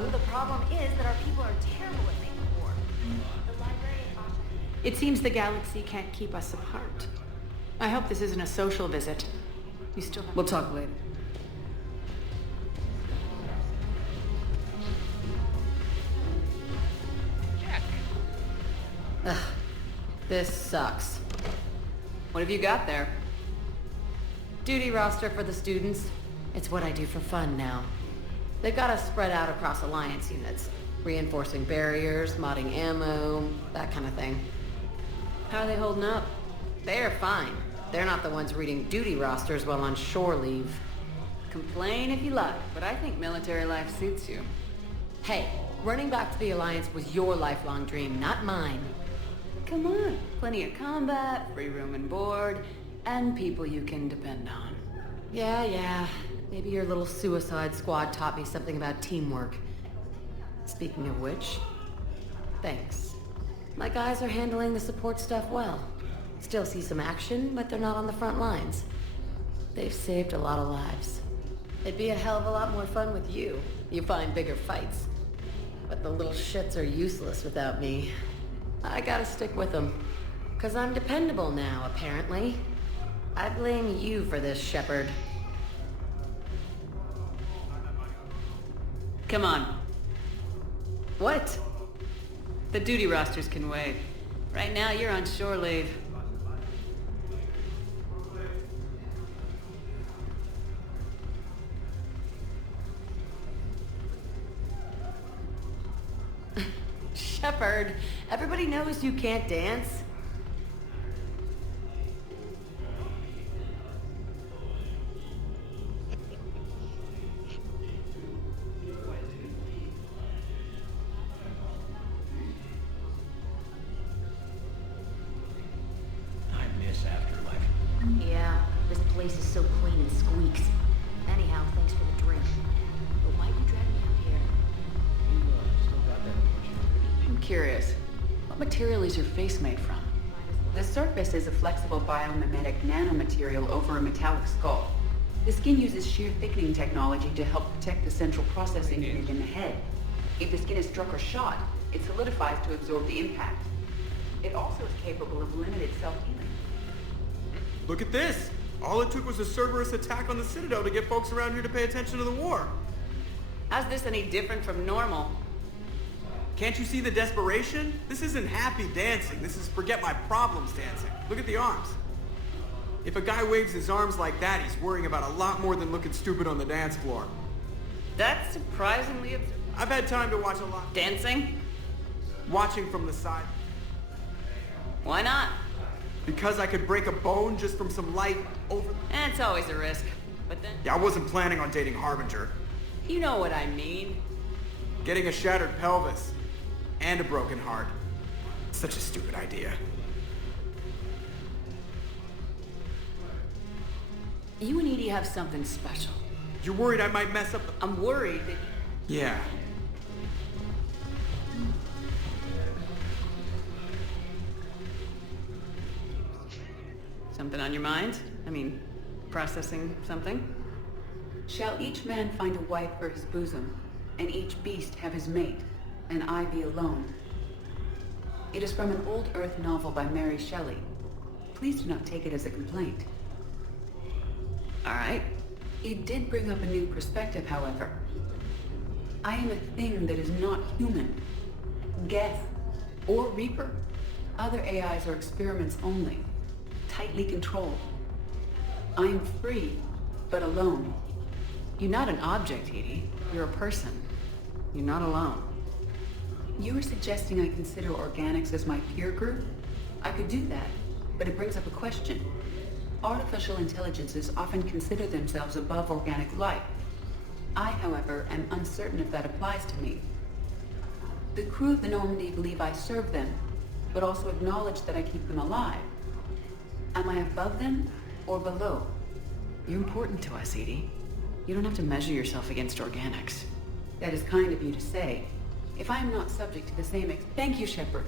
No, the problem is that our people are terrible at making war. The library at Asha. It seems the galaxy can't keep us apart. I hope this isn't a social visit. You still have... We'll talk later. Check. Ugh, this sucks. What have you got there? Duty roster for the students. It's what I do for fun now. They've got us spread out across Alliance units. Reinforcing barriers, modding ammo, that kind of thing. How are they holding up? They're fine. They're not the ones reading duty rosters while on shore leave. Complain if you like, but I think military life suits you. Hey, running back to the Alliance was your lifelong dream, not mine. Come on, plenty of combat, free room and board, and people you can depend on. Yeah. Maybe your little suicide squad taught me something about teamwork. Speaking of which, thanks. My guys are handling the support stuff well. Still see some action, but they're not on the front lines. They've saved a lot of lives. It'd be a hell of a lot more fun with you. You find bigger fights. But the little shits are useless without me. I gotta stick with them. 'Cause I'm dependable now, apparently. I blame you for this, Shepard. Come on. What? The duty rosters can wait. Right now, you're on shore leave. Shepard, everybody knows you can't dance. Yeah, this place is so clean and squeaks. Anyhow, thanks for the drink. But why'd you drag me out here? I'm curious. What material is your face made from? The surface is a flexible biomimetic nanomaterial over a metallic skull. The skin uses shear thickening technology to help protect the central processing unit in the head. If the skin is struck or shot, it solidifies to absorb the impact. It also is capable of limited self-healing. Look at this! All it took was a Cerberus attack on the Citadel to get folks around here to pay attention to the war. How's this any different from normal? Can't you see the desperation? This isn't happy dancing. This is forget my problems dancing. Look at the arms. If a guy waves his arms like that, he's worrying about a lot more than looking stupid on the dance floor. That's surprisingly I've had time to watch a lot. dancing? Watching from the side. Why not? Because I could break a bone just from some light over... It's always a risk. But then... Yeah, I wasn't planning on dating Harbinger. You know what I mean. Getting a shattered pelvis. And a broken heart. Such a stupid idea. You and Edie have something special. You're worried I might mess up the... I'm worried that... Yeah. Something on your mind? I mean, processing something? Shall each man find a wife for his bosom, and each beast have his mate, and I be alone? It is from an old Earth novel by Mary Shelley. Please do not take it as a complaint. All right. It did bring up a new perspective, however. I am a thing that is not human. Geth, or Reaper. Other AIs are experiments only, tightly controlled. I am free, but alone. You're not an object, Edie. You're a person. You're not alone. You are suggesting I consider organics as my peer group? I could do that, but it brings up a question. Artificial intelligences often consider themselves above organic life. I, however, am uncertain if that applies to me. The crew of the Normandy believe I serve them, but also acknowledge that I keep them alive. Am I above them or below? You're important to us, Edie. You don't have to measure yourself against organics. That is kind of you to say. If I am not subject to the same Thank you, Shepard.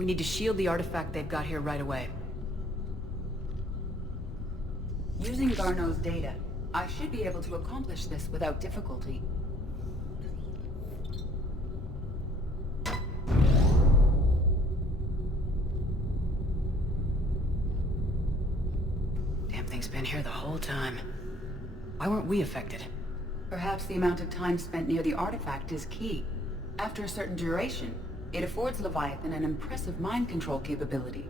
We need to shield the artifact they've got here right away. Using Garneau's data, I should be able to accomplish this without difficulty. Damn thing's been here the whole time. Why weren't we affected? Perhaps the amount of time spent near the artifact is key. After a certain duration, it affords Leviathan an impressive mind control capability.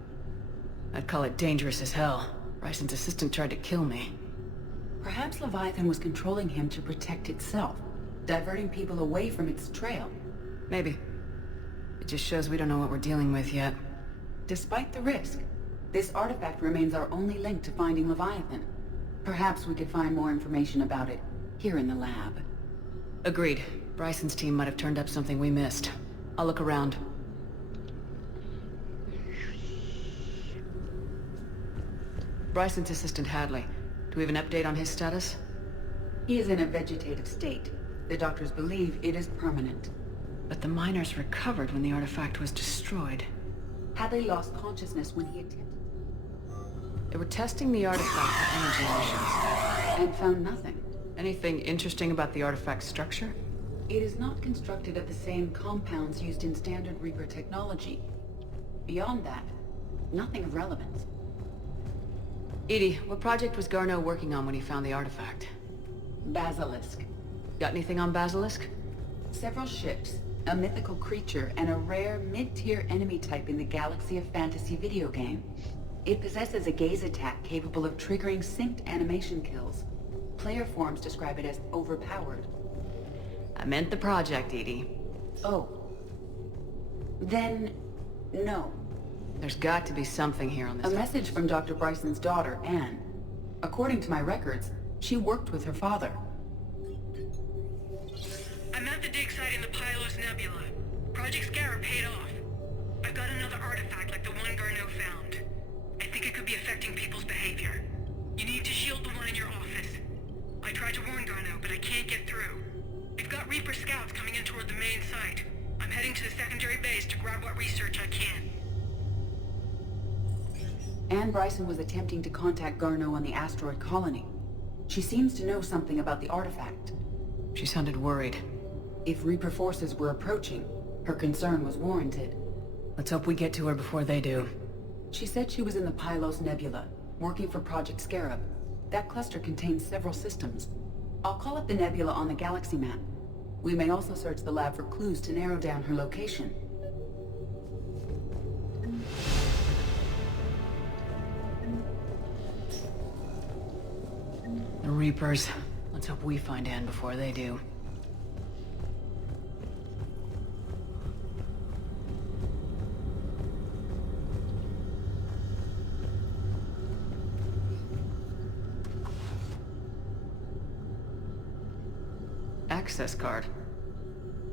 I'd call it dangerous as hell. Bryson's assistant tried to kill me. Perhaps Leviathan was controlling him to protect itself, diverting people away from its trail. Maybe. It just shows we don't know what we're dealing with yet. Despite the risk, this artifact remains our only link to finding Leviathan. Perhaps we could find more information about it here in the lab. Agreed. Bryson's team might have turned up something we missed. I'll look around. Bryson's assistant Hadley. Do we have an update on his status? He is in a vegetative state. The doctors believe it is permanent. But the miners recovered when the artifact was destroyed. Hadley lost consciousness when he attempted They were testing the artifact for energy emissions. and found nothing. Anything interesting about the artifact's structure? It is not constructed of the same compounds used in standard Reaper technology. Beyond that, nothing of relevance. EDI, what project was Garneau working on when he found the artifact? Basilisk. Got anything on Basilisk? Several ships, a mythical creature, and a rare mid-tier enemy type in the Galaxy of Fantasy video game. It possesses a gaze attack capable of triggering synced animation kills. Player forums describe it as overpowered. I meant the project, EDI. Oh. Then, no. There's got to be something here on A this. message from Dr. Bryson's daughter, Anne. According to my records, she worked with her father. I'm at the dig site in the Pylos Nebula. Project Scarab paid off. I've got another artifact like the one Garneau found. I think it could be affecting people's behavior. You need to shield the one in your office. I tried to warn Garneau, but I can't get through. We've got Reaper scouts coming in toward the main site. I'm heading to the secondary base to grab what research I can. Anne Bryson was attempting to contact Garneau on the asteroid colony. She seems to know something about the artifact. She sounded worried. If Reaper forces were approaching, her concern was warranted. Let's hope we get to her before they do. She said she was in the Pylos Nebula, working for Project Scarab. That cluster contains several systems. I'll call up the nebula on the galaxy map. We may also search the lab for clues to narrow down her location. The Reapers. Let's hope we find Anne before they do. Access card.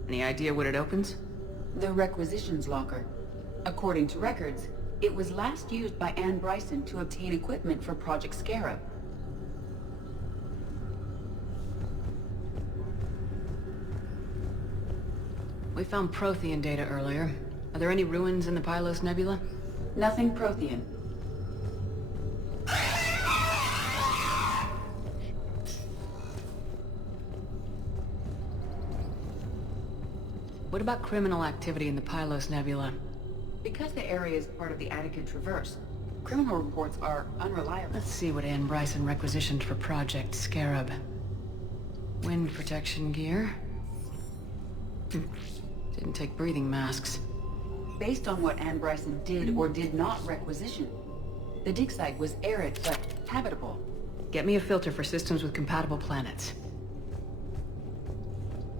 Any idea what it opens? The requisitions locker. According to records, it was last used by Anne Bryson to obtain equipment for Project Scarab. We found Prothean data earlier. Are there any ruins in the Pylos Nebula? Nothing Prothean. What about criminal activity in the Pylos Nebula? Because the area is part of the Attica Traverse, criminal reports are unreliable. Let's see what Anne Bryson requisitioned for Project Scarab. Wind protection gear. Didn't take breathing masks. Based on what Anne Bryson did or did not requisition, the dig site was arid but habitable. Get me a filter for systems with compatible planets.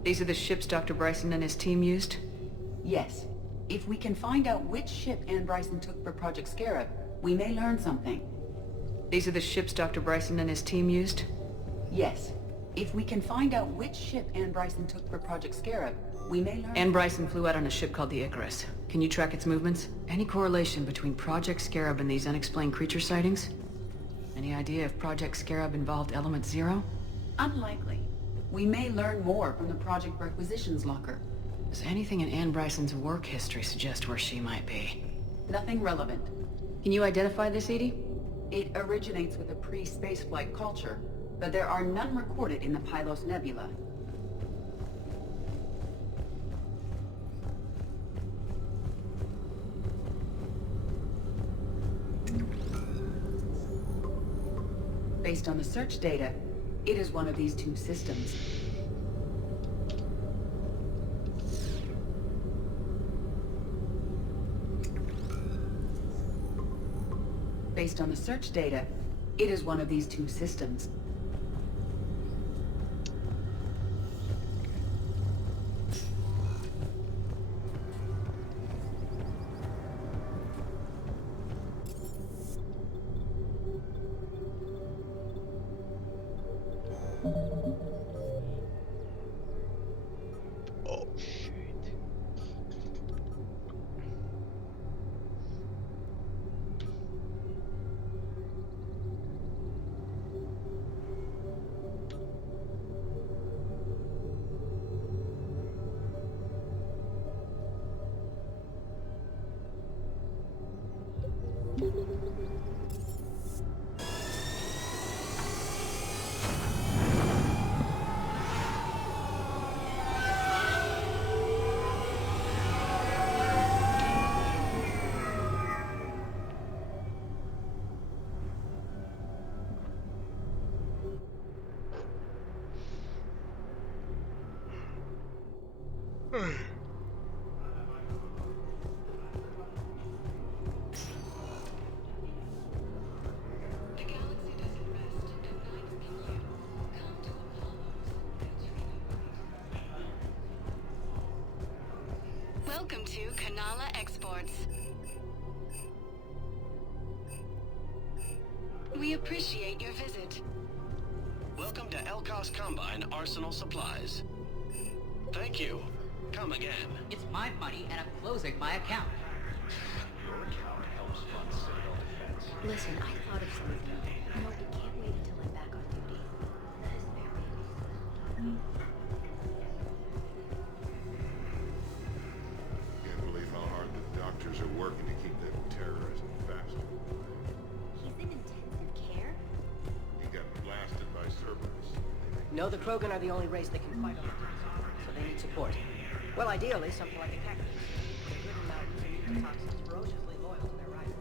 These are the ships Dr. Bryson and his team used? Yes. If we can find out which ship Anne Bryson took for Project Scarab, we may learn something. These are the ships Dr. Bryson and his team used? Yes. If we can find out which ship Anne Bryson took for Project Scarab, we may learn... Anne Bryson flew out on a ship called the Icarus. Can you track its movements? Any correlation between Project Scarab and these unexplained creature sightings? Any idea if Project Scarab involved Element Zero? Unlikely. We may learn more from the Project Requisitions locker. Does anything in Anne Bryson's work history suggest where she might be? Nothing relevant. Can you identify this, Edie? It originates with a pre-spaceflight culture, but there are none recorded in the Pylos Nebula. Based on the search data, it is one of these two systems. Based on the search data, it is one of these two systems. Oh shit. Welcome to Kanala Exports. We appreciate your visit. Welcome to Elkos Combine Arsenal Supplies. Thank you. Come again. It's my money and I'm closing my account. Listen, I thought of something. You know, we can't wait until I'm back on duty. That is very... Can't believe how hard the doctors are working to keep that terrorism faster. He's in intensive care? He got blasted by Cerberus. No, the Krogan are the only race that can fight on the so they need support. Well, ideally, something like a cactus. They're driven mountains and immune to toxins, ferociously loyal to their riders.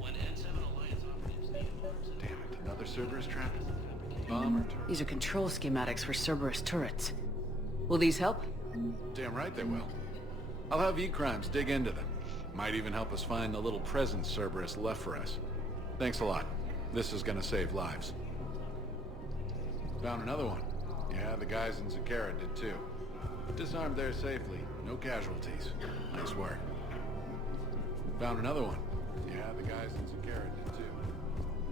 When N7 Alliance operatives need arms and... Damn it, another Cerberus trap? Bomb or turret? These are control schematics for Cerberus turrets. Will these help? Damn right they will. I'll have E-Crimes dig into them. Might even help us find the little present Cerberus left for us. Thanks a lot. This is gonna save lives. Found another one. Yeah, the guys in Zakara did too. Disarmed there safely. No casualties. Nice work. Found another one. Yeah, the guys in Zakara did too.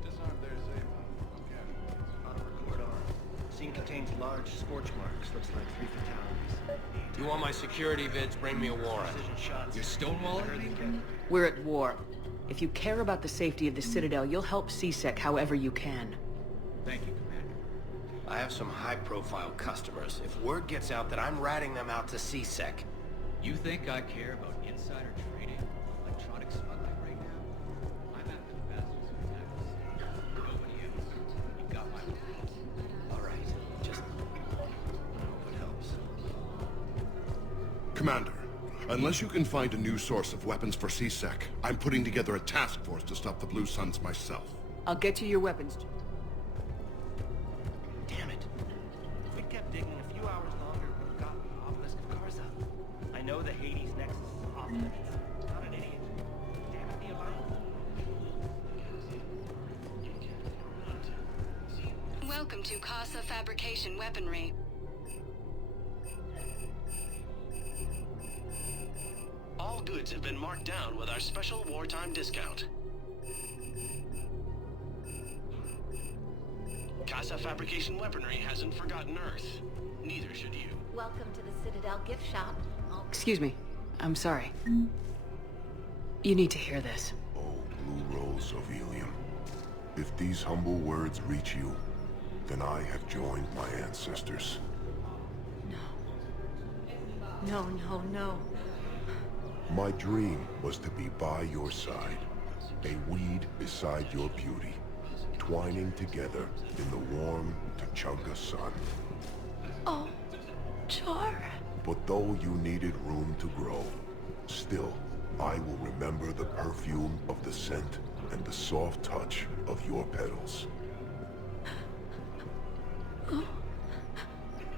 Disarmed there safely. No casualties. On a record arm. Scene contains large scorch marks. Looks like 3 fatalities. You want my security vids, bring me a warrant. Precision shots. You're stonewalling me? We're at war. If you care about the safety of the Citadel, you'll help CSEC however you can. Thank you, Commander. I have some high-profile customers. If word gets out that I'm ratting them out to CSEC... You think I care about insider trading, electronic smuggling right now? I'm after the bastards who attacked us. Nobody else. You got my word. All right, just... hope it helps. Commander, unless you can find a new source of weapons for CSEC, I'm putting together a task force to stop the Blue Suns myself. I'll get you your weapons. Damn it. If we kept digging a few hours longer, we would have gotten the obelisk of Garza. I know the Hades Nexus is off limits. Not an idiot. Damn it, the alliance. Welcome to Casa Fabrication Weaponry. All goods have been marked down with our special wartime discount. Casa Fabrication Weaponry hasn't forgotten Earth. Neither should you. Welcome to the Citadel gift shop. Excuse me. I'm sorry. You need to hear this. Oh, Blue Rose of Ilium. If these humble words reach you, then I have joined my ancestors. No, no, no. My dream was to be by your side, a weed beside your beauty, twining together in the warm Tachunga sun. Oh, Char. But though you needed room to grow, still, I will remember the perfume of the scent and the soft touch of your petals.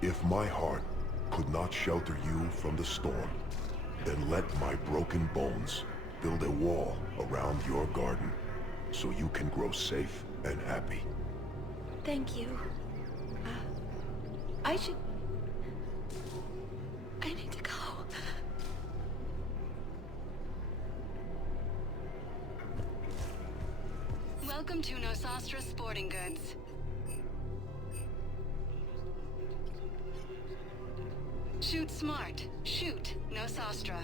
If my heart could not shelter you from the storm, then let my broken bones build a wall around your garden, so you can grow safe and happy. Thank you. I need to go. Welcome to Nosastra Sporting Goods. Shoot smart. Shoot Nosastra.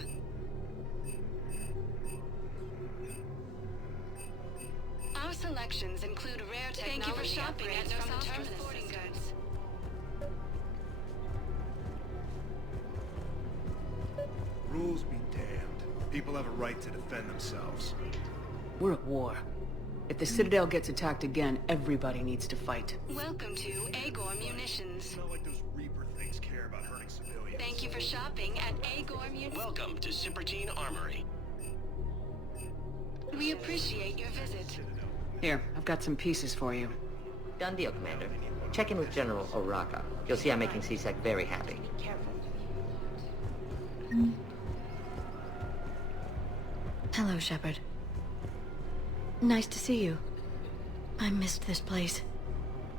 Our selections include rare technology. Thank you for shopping at Nosastra Sporting Goods. Rules be damned. People have a right to defend themselves. We're at war. If the Citadel gets attacked again, everybody needs to fight. Welcome to Agor Munitions. It's not like those Reaper things care about hurting civilians. Thank you for shopping at Agor Munitions. Welcome to Cybergene Armory. We appreciate your visit. Here, I've got some pieces for you. Done deal, Commander. Check in with General Oraka. You'll see I'm making C-Sec very happy. Hello, Shepard. Nice to see you. I missed this place.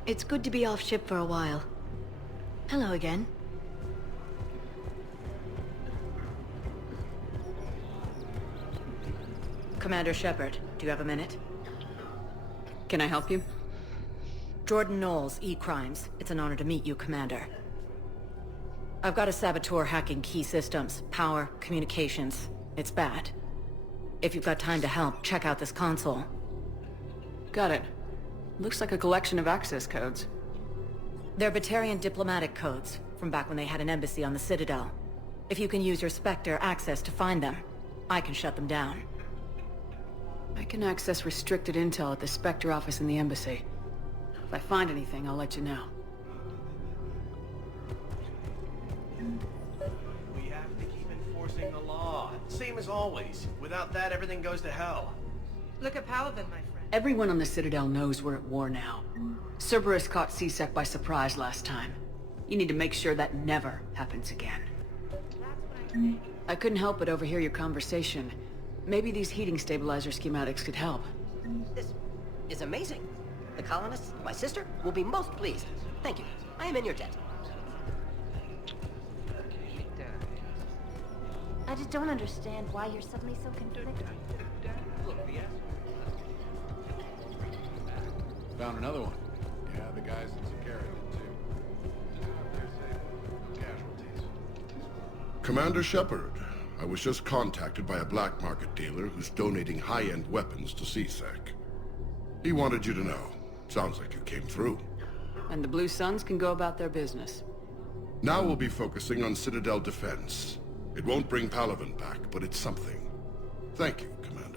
It's good to be off ship for a while. Hello again. Commander Shepard, do you have a minute? Can I help you? Jordan Knowles, E-Crimes. It's an honor to meet you, Commander. I've got a saboteur hacking key systems, power, communications. It's bad. If you've got time to help, check out this console. Got it. Looks like a collection of access codes. They're Batarian diplomatic codes, from back when they had an embassy on the Citadel. If you can use your Spectre access to find them, I can shut them down. I can access restricted intel at the Spectre office in the embassy. If I find anything, I'll let you know. We have to keep enforcing the law. Same as always. Without that, everything goes to hell. Look at Paladin, my friend. Everyone on the Citadel knows we're at war now. Cerberus caught C-Sec by surprise last time. You need to make sure that never happens again. I couldn't help but overhear your conversation. Maybe these heating stabilizer schematics could help. This is amazing. The colonists, my sister, will be most pleased. Thank you. I am in your debt. I just don't understand why you're suddenly so conflicted. Found another one. Yeah, the guys in Zakara did too. They're safe. No casualties. Commander Shepard, I was just contacted by a black market dealer who's donating high-end weapons to C-Sec. He wanted you to know. Sounds like you came through. And the Blue Suns can go about their business. Now we'll be focusing on Citadel defense. It won't bring Palaven back, but it's something. Thank you, Commander.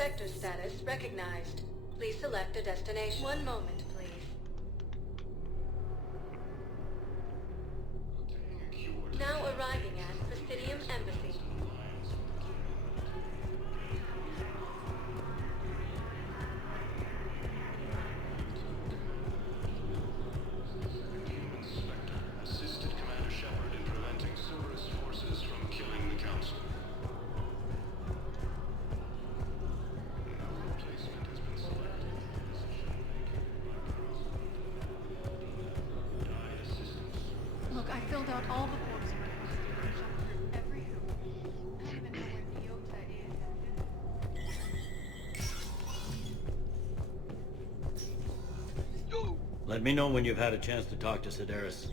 Spectre status recognized. Please select a destination. One moment, please. Now arriving at Presidium Embassy. Assisted Commander Shepard in preventing Cerberus forces from killing the Council. No replacement has been selected. Died assistance. Look, I filled out all the forms again. I jumped through every hoop. I don't even know where Leota is. Let me know when you've had a chance to talk to Sedaris.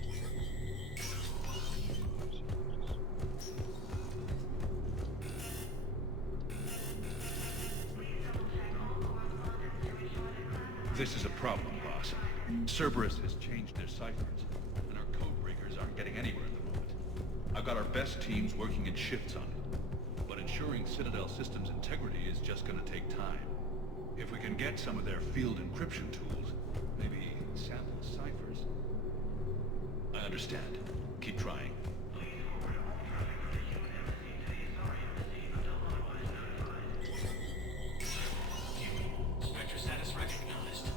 This is a problem, boss. Cerberus has changed their ciphers, and our code breakers aren't getting anywhere at the moment. I've got our best teams working in shifts on it, but ensuring Citadel systems integrity is just gonna take time. If we can get some of their field encryption tools, maybe sample ciphers. I understand. Keep trying. Spectre status recognized.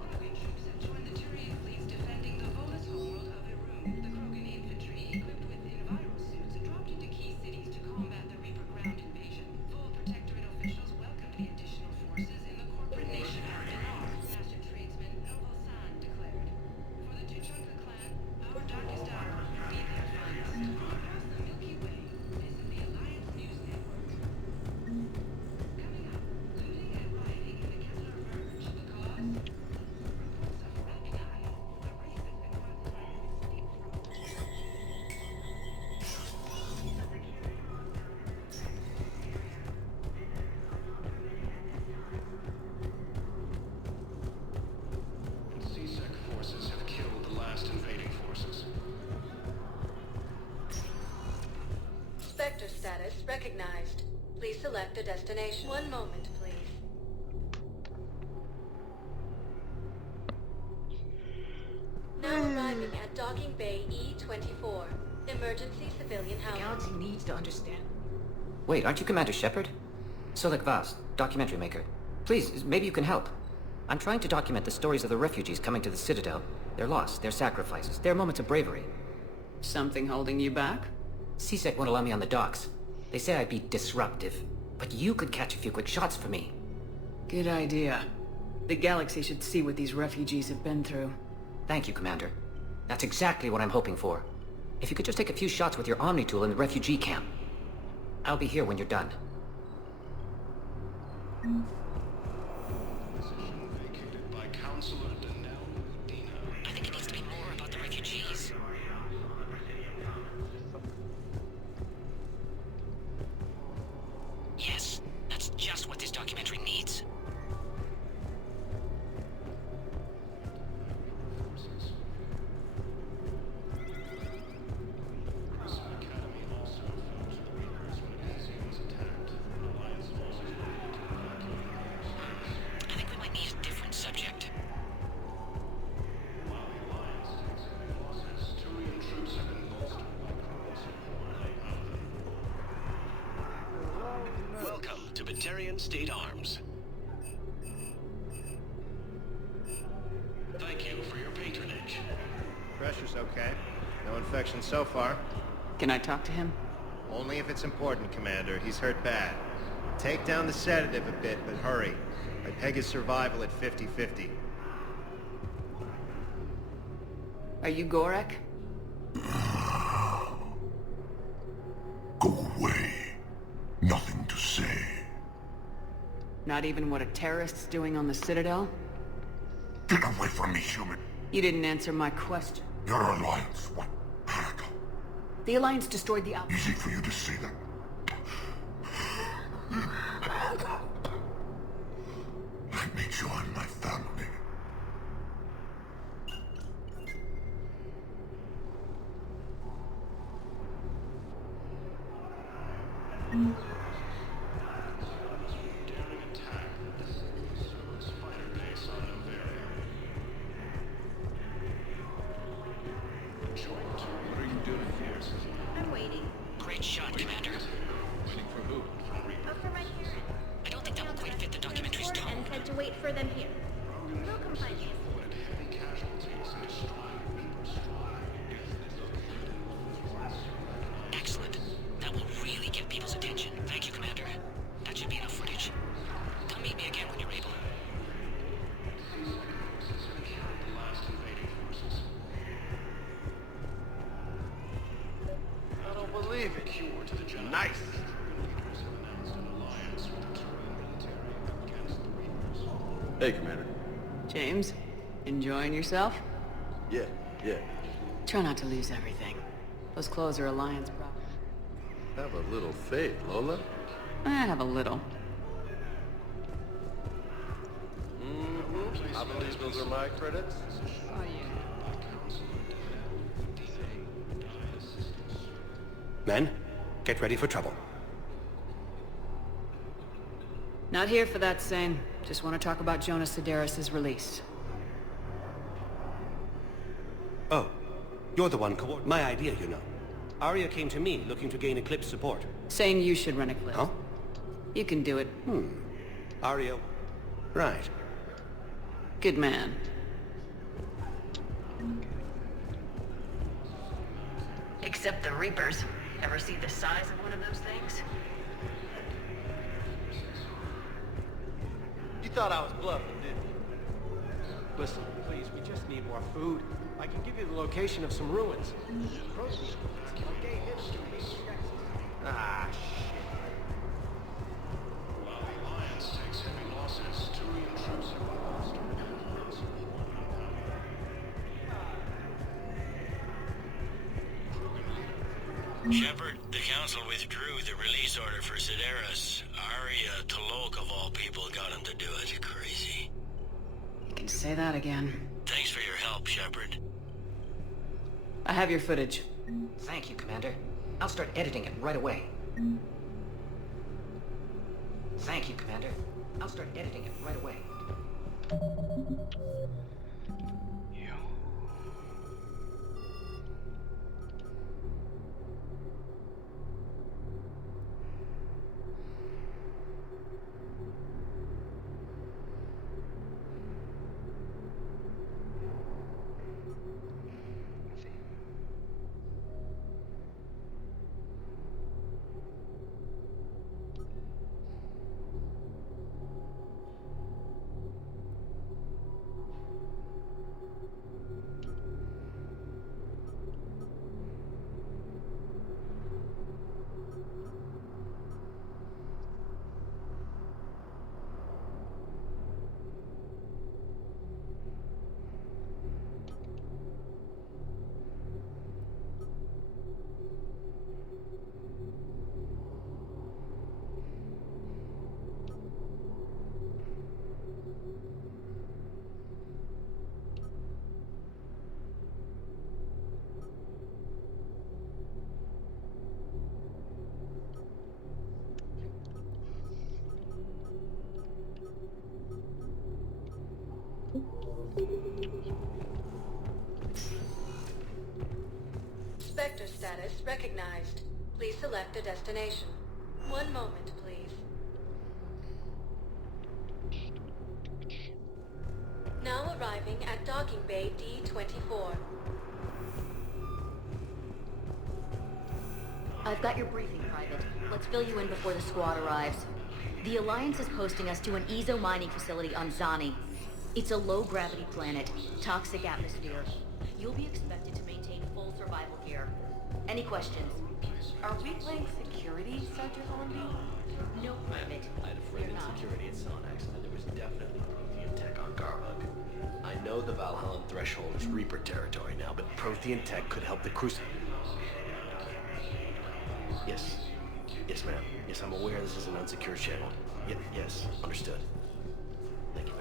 Krogan troops have joined the Turian fleets defending the Volus homeworld of Irun. The Krogan infantry, equipped with Enviro suits, dropped into key cities to combat the Reaper ground invasion. Full Protectorate officials welcomed the additional forces in the corporate nation of Dinar, Master Tradesman Elval San declared. For the Tuchanka clan, our darkest hour will be their finest. Across the Milky Way, this is the Alliance News Network. Coming up, looting and rioting in the Kessler Verge. The cause? Reports of Rachni, a race that's been classified as extinct from CSEC forces have killed the last invading forces. Spectre status recognized. Please select a destination. One moment, please. Now arriving at Docking Bay E-24. Emergency civilian The housing. galaxy needs to understand. Wait, aren't you Commander Shepard? Solek Vast, documentary maker. Please, maybe you can help. I'm trying to document the stories of the refugees coming to the Citadel. Their loss, their sacrifices, their moments of bravery. Something holding you back? CSEC won't allow me on the docks. They say I'd be disruptive. But you could catch a few quick shots for me. Good idea. The galaxy should see what these refugees have been through. Thank you, Commander. That's exactly what I'm hoping for. If you could just take a few shots with your Omni tool in the refugee camp. I'll be here when you're done. Position vacated by Counselor Danelle Udina. I think it needs to be more about the refugees. Yes, that's just what this documentary needs. Forces. Crimson Academy also fell to the Reapers when Elysium was attacked. Alliance forces were able to evacuate airspace. I think we might need a different subject. While the Alliance takes heavy losses, Turian troops have been bolstered by Krogan support. Welcome to Batarian State Arms. Thank you for your patronage. Pressure's okay. No infection so far. Can I talk to him? Only if it's important, Commander. He's hurt bad. Take down the sedative a bit, but hurry. I peg his survival at 50-50. Are you Gorek? Go away. Nothing to say. Not even what a terrorist's doing on the Citadel? Get away from me, human. You didn't answer my question. Your alliance, what? The Alliance destroyed the outpost. Easy for you to say that. Let me join my family. to wait for them here. They'll come find you. Excellent. That will really get people's attention. Thank you, Commander. That should be enough footage. Come meet me again when you're able. I don't believe it. Nice. Hey, Commander. James, enjoying yourself? Yeah. Try not to lose everything. Those clothes are Alliance property. Have a little faith, Lola. I have a little. I believe those are my credits. Men, get ready for trouble. Not here for that, Sane. Just want to talk about Jonas Sedaris' release. Oh, you're the one my idea, you know. Arya came to me looking to gain Eclipse support. Saying you should run Eclipse. Huh? You can do it. Arya, right. Good man. Except the Reapers. Ever see the size of one of those things? You thought I was bluffing, didn't you? Listen, please, we just need more food. I can give you the location of some ruins. Ah, shit. While the Alliance takes heavy losses, two intrusive bombs Shepard, the Council withdrew the release order for Sedaris. Arya T'Loak, of all people, got him to do it. Crazy. You can say that again. Thanks for your help, Shepard. I have your footage. Thank you, Commander. I'll start editing it right away. Thank you, Commander. I'll start editing it right away. Spectre status recognized. Please select a destination. One moment, please. Now arriving at Docking Bay D-24. I've got your briefing, Private. Let's fill you in before the squad arrives. The Alliance is posting us to an Ezo mining facility on Zani. It's a low-gravity planet, toxic atmosphere. You'll be expected to maintain full survival here. Any questions? Are we playing security, Sergeant Hornby? No, Private. I had a friend in security at Sonax, and there was definitely Prothean tech on Garhug. I know the Valhallan threshold is Reaper territory now, but Prothean tech could help the Crucible. Yes. Yes, ma'am. Yes, I'm aware this is an unsecured channel. Yes, understood. Thank you, ma'am.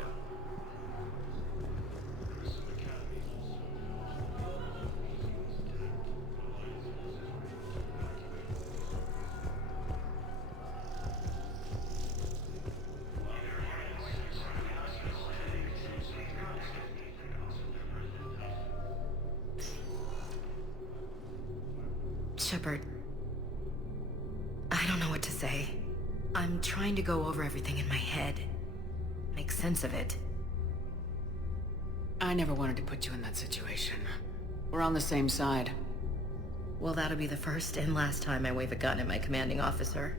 Shepard, I don't know what to say. I'm trying to go over everything in my head. make sense of it. I never wanted to put you in that situation. We're on the same side. Well, that'll be the first and last time I wave a gun at my commanding officer.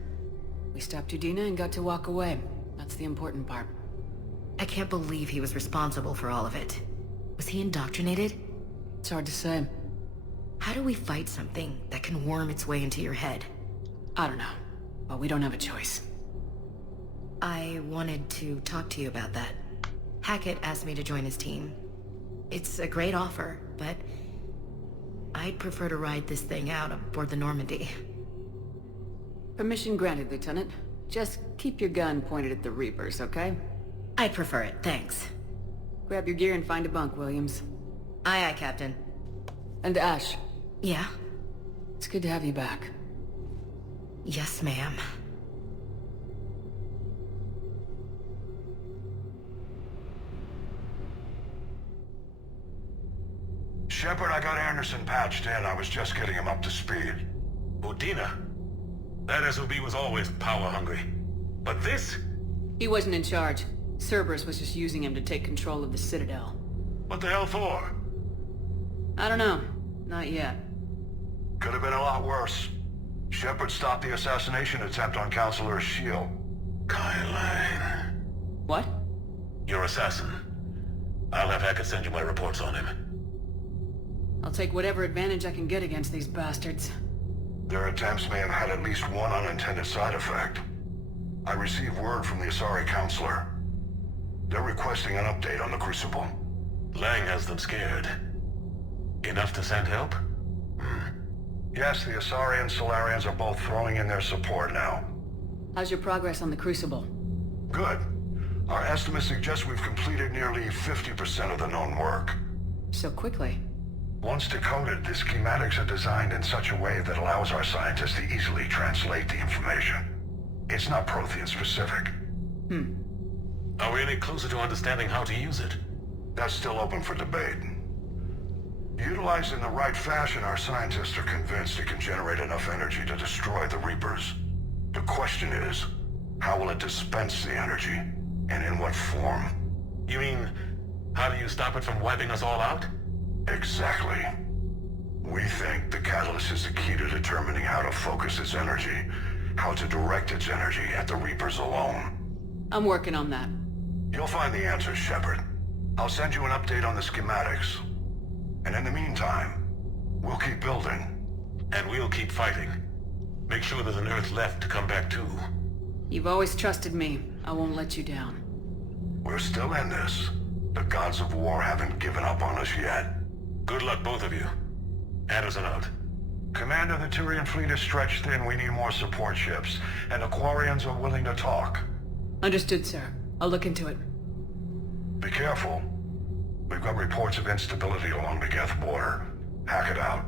We stopped Udina and got to walk away. That's the important part. I can't believe he was responsible for all of it. Was he indoctrinated? It's hard to say. How do we fight something that can worm its way into your head? I don't know, but we don't have a choice. I wanted to talk to you about that. Hackett asked me to join his team. It's a great offer, but I'd prefer to ride this thing out aboard the Normandy. Permission granted, Lieutenant. Just keep your gun pointed at the Reapers, okay? I'd prefer it, thanks. Grab your gear and find a bunk, Williams. Aye, aye, Captain. And Ash. Yeah? It's good to have you back. Yes, ma'am. Shepard, I got Anderson patched in. I was just getting him up to speed. Udina? That SOB was always power-hungry. But this? He wasn't in charge. Cerberus was just using him to take control of the Citadel. What the hell for? I don't know. Not yet. Could have been a lot worse. Shepard stopped the assassination attempt on Counselor Shield. Kai Lang. What? Your assassin. I'll have Hackett send you my reports on him. I'll take whatever advantage I can get against these bastards. Their attempts may have had at least one unintended side effect. I received word from the Asari Counselor. They're requesting an update on the Crucible. Lang has them scared. Enough to send help? Yes, the Asari and Solarians are both throwing in their support now. How's your progress on the Crucible? Good. Our estimates suggest we've completed nearly 50% of the known work. So quickly? Once decoded, the schematics are designed in such a way that allows our scientists to easily translate the information. It's not Prothean specific. Are we any closer to understanding how to use it? That's still open for debate. Utilized in the right fashion, our scientists are convinced it can generate enough energy to destroy the Reapers. The question is, how will it dispense the energy? And in what form? You mean, how do you stop it from wiping us all out? Exactly. We think the catalyst is the key to determining how to focus its energy, how to direct its energy at the Reapers alone. I'm working on that. You'll find the answers, Shepard. I'll send you an update on the schematics. And in the meantime, we'll keep building. And we'll keep fighting. Make sure there's an Earth left to come back to. You've always trusted me. I won't let you down. We're still in this. The gods of war haven't given up on us yet. Good luck, both of you. Anderson out. Commander, the Turian fleet is stretched thin. We need more support ships. And the Quarians are willing to talk. Understood, sir. I'll look into it. Be careful. We've got reports of instability along the Geth border. Hackett out.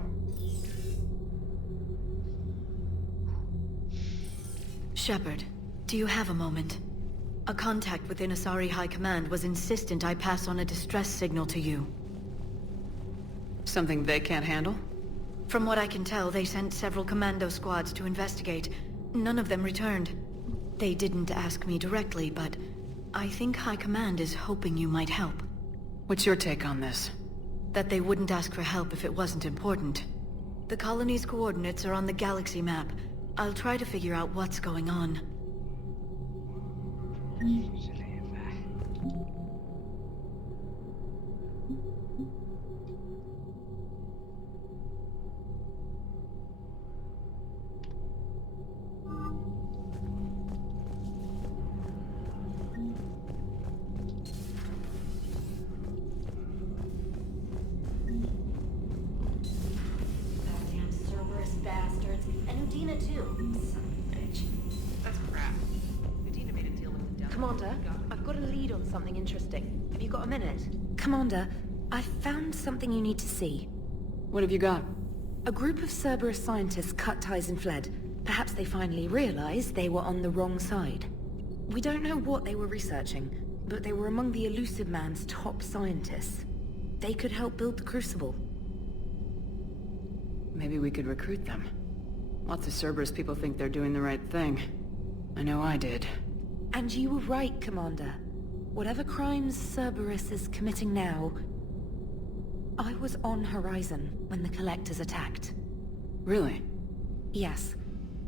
Shepard, do you have a moment? A contact within Asari High Command was insistent I pass on a distress signal to you. Something they can't handle? From what I can tell, they sent several commando squads to investigate. None of them returned. They didn't ask me directly, but I think High Command is hoping you might help. What's your take on this? That they wouldn't ask for help if it wasn't important. The colony's coordinates are on the galaxy map. I'll try to figure out what's going on. Bastards. And Udina too. Son of a bitch. That's crap. Udina made a deal with the devil. Commander, I've got a lead on something interesting. Have you got a minute? Commander, I found something you need to see. What have you got? A group of Cerberus scientists cut ties and fled. Perhaps they finally realized they were on the wrong side. We don't know what they were researching, but they were among the Elusive Man's top scientists. They could help build the Crucible. Maybe we could recruit them. Lots of Cerberus people think they're doing the right thing. I know I did. And you were right, Commander. Whatever crimes Cerberus is committing now, I was on Horizon when the Collectors attacked. Really? Yes.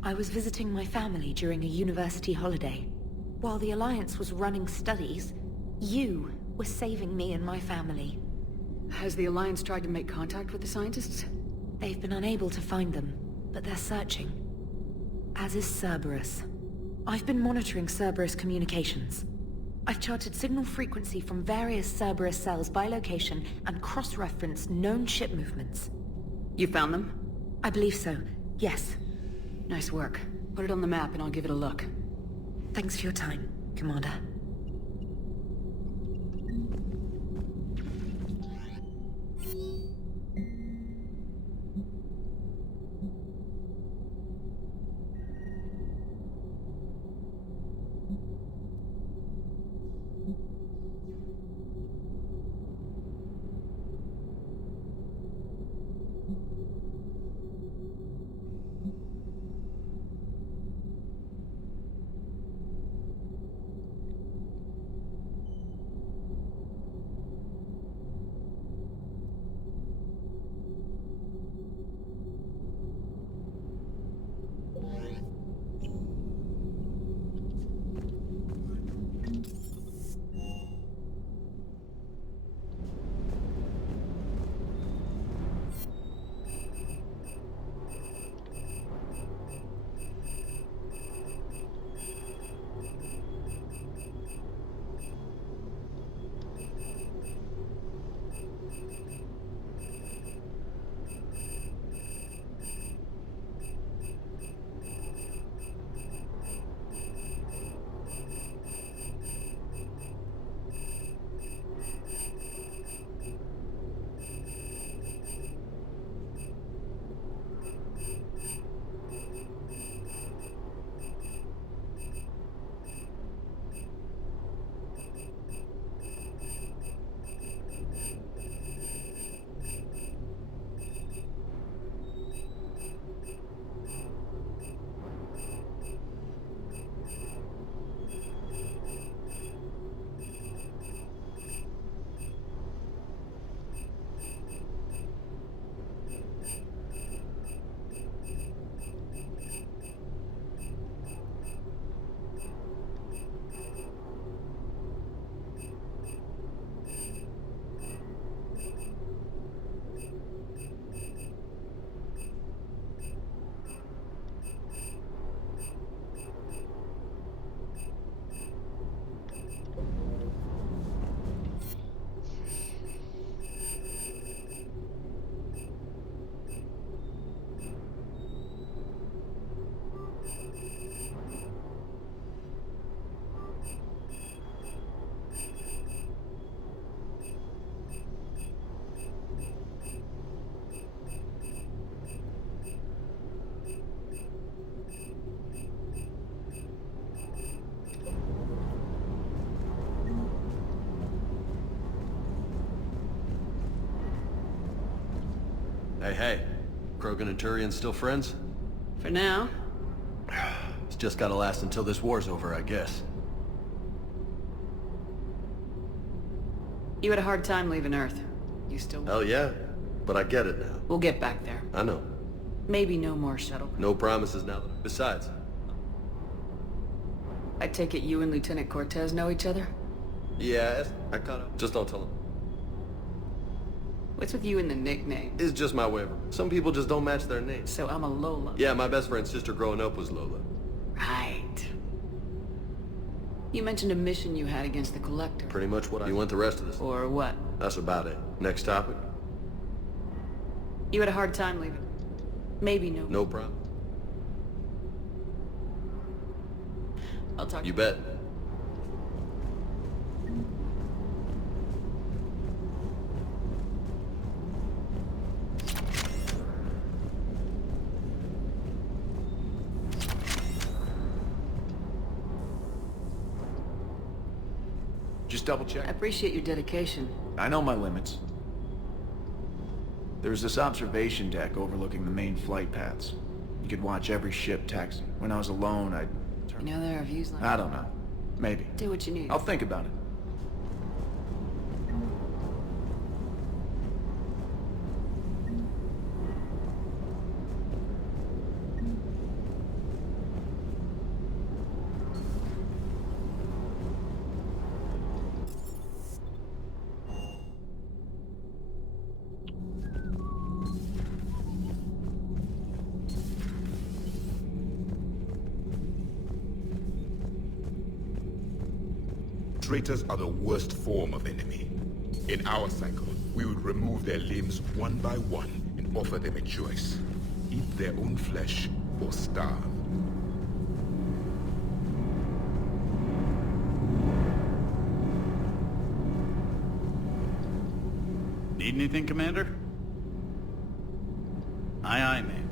I was visiting my family during a university holiday. While the Alliance was running studies, you were saving me and my family. Has the Alliance tried to make contact with the scientists? They've been unable to find them, but they're searching. As is Cerberus. I've been monitoring Cerberus communications. I've charted signal frequency from various Cerberus cells by location and cross-referenced known ship movements. You found them? I believe so, yes. Nice work. Put it on the map and I'll give it a look. Thanks for your time, Commander. Hey. Krogan and Turian still friends? For now. It's just gotta last until this war's over, I guess. You had a hard time leaving Earth. You still... Hell yeah. But I get it now. We'll get back there. I know. Maybe no more shuttle. No promises now. Besides... I take it you and Lieutenant Cortez know each other? Yeah, I caught up. Just don't tell him. What's with you and the nickname? It's just my way of... Some people just don't match their names. So I'm a Lola. Yeah, my best friend's sister growing up was Lola. Right. You mentioned a mission you had against the Collector. Pretty much what I... You want the rest of this? Or what? That's about it. Next topic? You had a hard time leaving. Maybe no... No problem. I'll talk You bet. Just double check. I appreciate your dedication. I know my limits. There's this observation deck overlooking the main flight paths. You could watch every ship taxi. When I was alone, I'd... You know there are views like I don't know. Maybe. Do what you need. I'll think about it. Traitors are the worst form of enemy. In our cycle, we would remove their limbs one by one and offer them a choice. Eat their own flesh or starve. Need anything, Commander? Aye, aye, ma'am.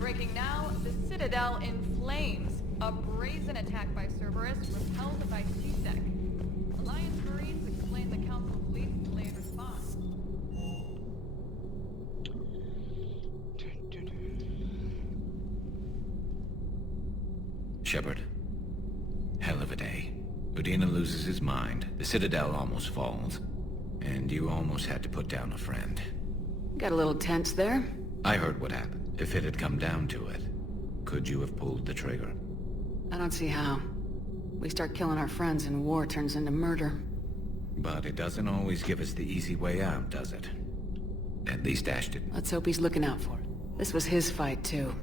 Breaking now, the Citadel in flames. A brazen attack by Cerberus repelled by C-Sec. Alliance Marines explain the Council Fleet's delayed response. Shepard. Hell of a day. Udina loses his mind, the Citadel almost falls, and you almost had to put down a friend. Got a little tense there. I heard what happened. If it had come down to it, could you have pulled the trigger? I don't see how. We start killing our friends and war turns into murder. But it doesn't always give us the easy way out, does it? At least Ash didn't. Let's hope he's looking out for it. This was his fight, too.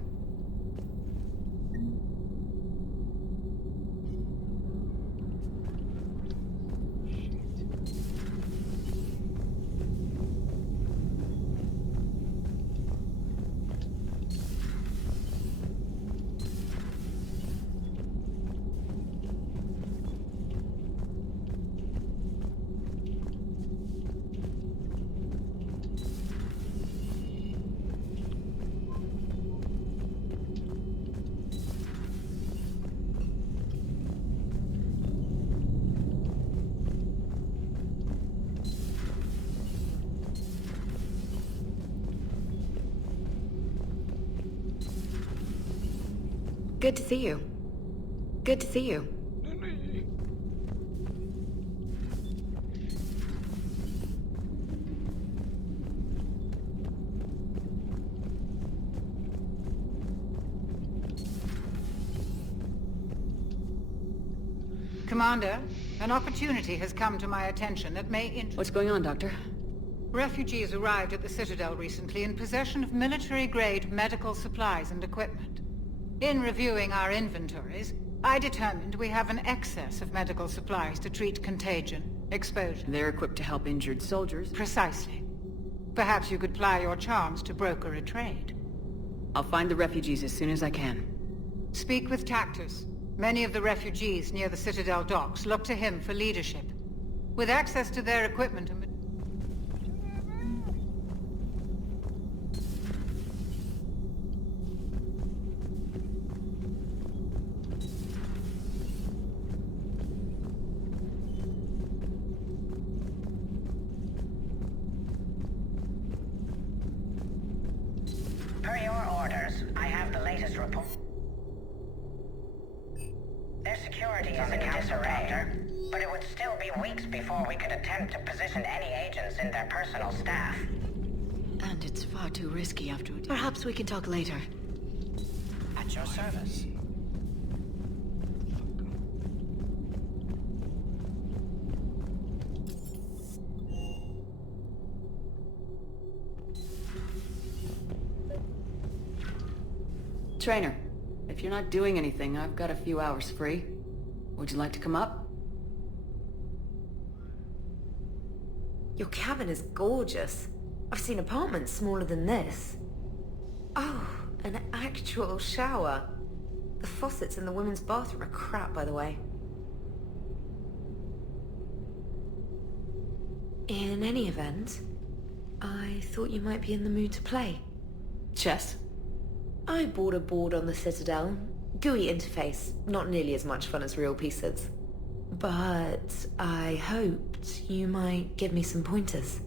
Good to see you. Good to see you. Commander, an opportunity has come to my attention that may interest... What's going on, Doctor? Refugees arrived at the Citadel recently in possession of military-grade medical supplies and equipment. In reviewing our inventories, I determined we have an excess of medical supplies to treat contagion, exposure. They're equipped to help injured soldiers. Precisely. Perhaps you could ply your charms to broker a trade. I'll find the refugees as soon as I can. Speak with Tactus. Many of the refugees near the Citadel docks look to him for leadership. With access to their equipment and... Per your orders, I have the latest report. Their security is in disarray, but it would still be weeks before we could attempt to position any agents in their personal staff. And it's far too risky after... Perhaps we can talk later. At your service. Trainer, if you're not doing anything, I've got a few hours free. Would you like to come up? Your cabin is gorgeous. I've seen apartments smaller than this. Oh, an actual shower. The faucets in the women's bathroom are crap, by the way. In any event, I thought you might be in the mood to play. Chess? I bought a board on the Citadel. GUI interface, not nearly as much fun as real pieces. But I hoped you might give me some pointers.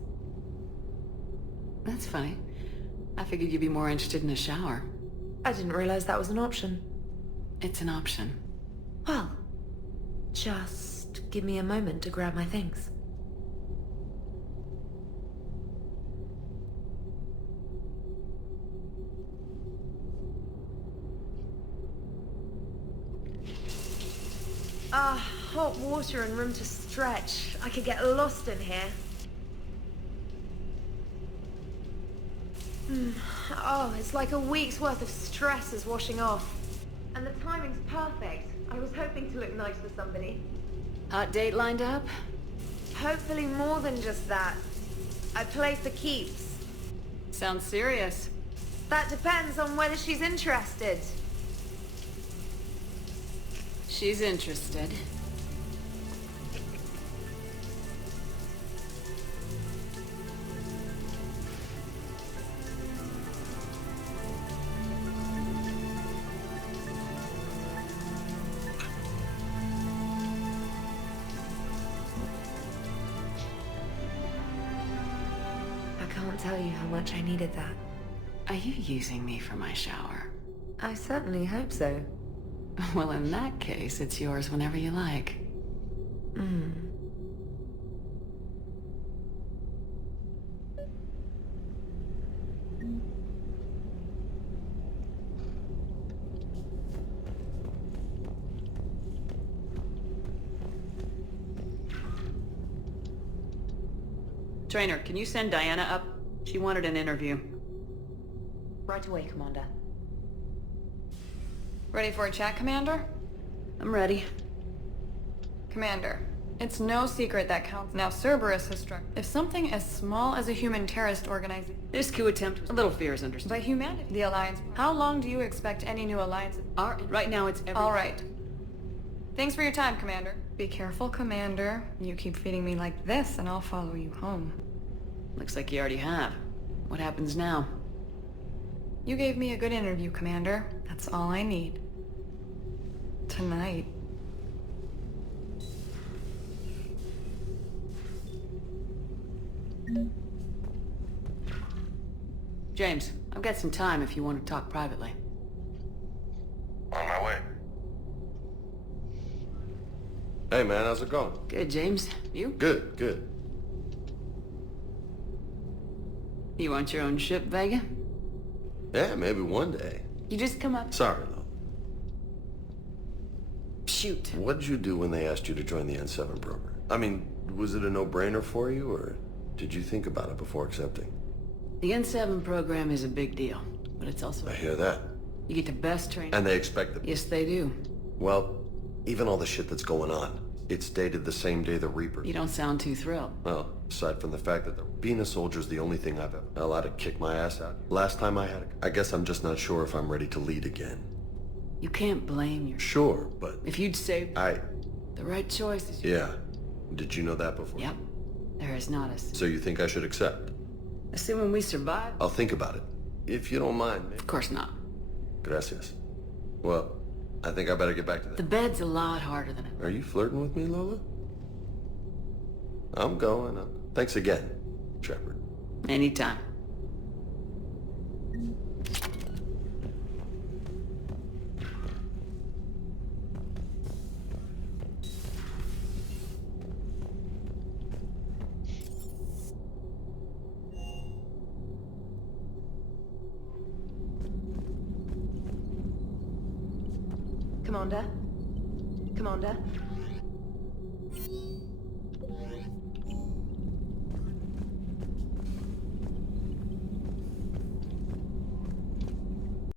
That's funny. I figured you'd be more interested in a shower. I didn't realize that was an option. It's an option. Well, just give me a moment to grab my things. hot water and room to stretch. I could get lost in here. Oh, it's like a week's worth of stress is washing off. And the timing's perfect. I was hoping to look nice for somebody. Hot date lined up? Hopefully more than just that. I play for keeps. Sounds serious. That depends on whether she's interested. She's interested. I can't tell you how much I needed that. Are you using me for my shower? I certainly hope so. Well, in that case, it's yours whenever you like. Trainer, can you send Diana up? She wanted an interview. Right away, Commander. Ready for a chat, Commander? I'm ready. Commander, it's no secret that now Cerberus has struck. If something as small as a human terrorist organization... This coup attempt was a little fear is understood. By humanity, the Alliance... How long do you expect any new alliances... Right now it's every... All right. Thanks for your time, Commander. Be careful, Commander. You keep feeding me like this, and I'll follow you home. Looks like you already have. What happens now? You gave me a good interview, Commander. That's all I need. Tonight. James, I've got some time if you want to talk privately. On my way. Hey man, how's it going? Good, James. You? Good, good. You want your own ship, Vega? Yeah, maybe one day. You just come up... Sorry, though. Shoot. What did you do when they asked you to join the N7 program? I mean, was it a no-brainer for you, or did you think about it before accepting? The N7 program is a big deal, but it's also... I hear that. You get the best training. And they expect it. Yes, they do. Well, even all the shit that's going on, it's dated the same day the Reaper... You don't sound too thrilled. Well, aside from the fact that being a soldier's the only thing I've ever... Hell, I'd have kicked my ass out. Last time I had it, I guess I'm just not sure if I'm ready to lead again. You can't blame your... Sure, but... If you'd saved... The right choice is... Yeah. Did you know that before? Yep. There is not a... So you think I should accept? Assuming we survive... I'll think about it. If you don't mind. Maybe. Of course not. Gracias. Well, I think I better get back to that. The bed's a lot harder than it... Are you flirting with me, Lola? I'm going. Thanks again, Shepard. Anytime. Commander? Commander?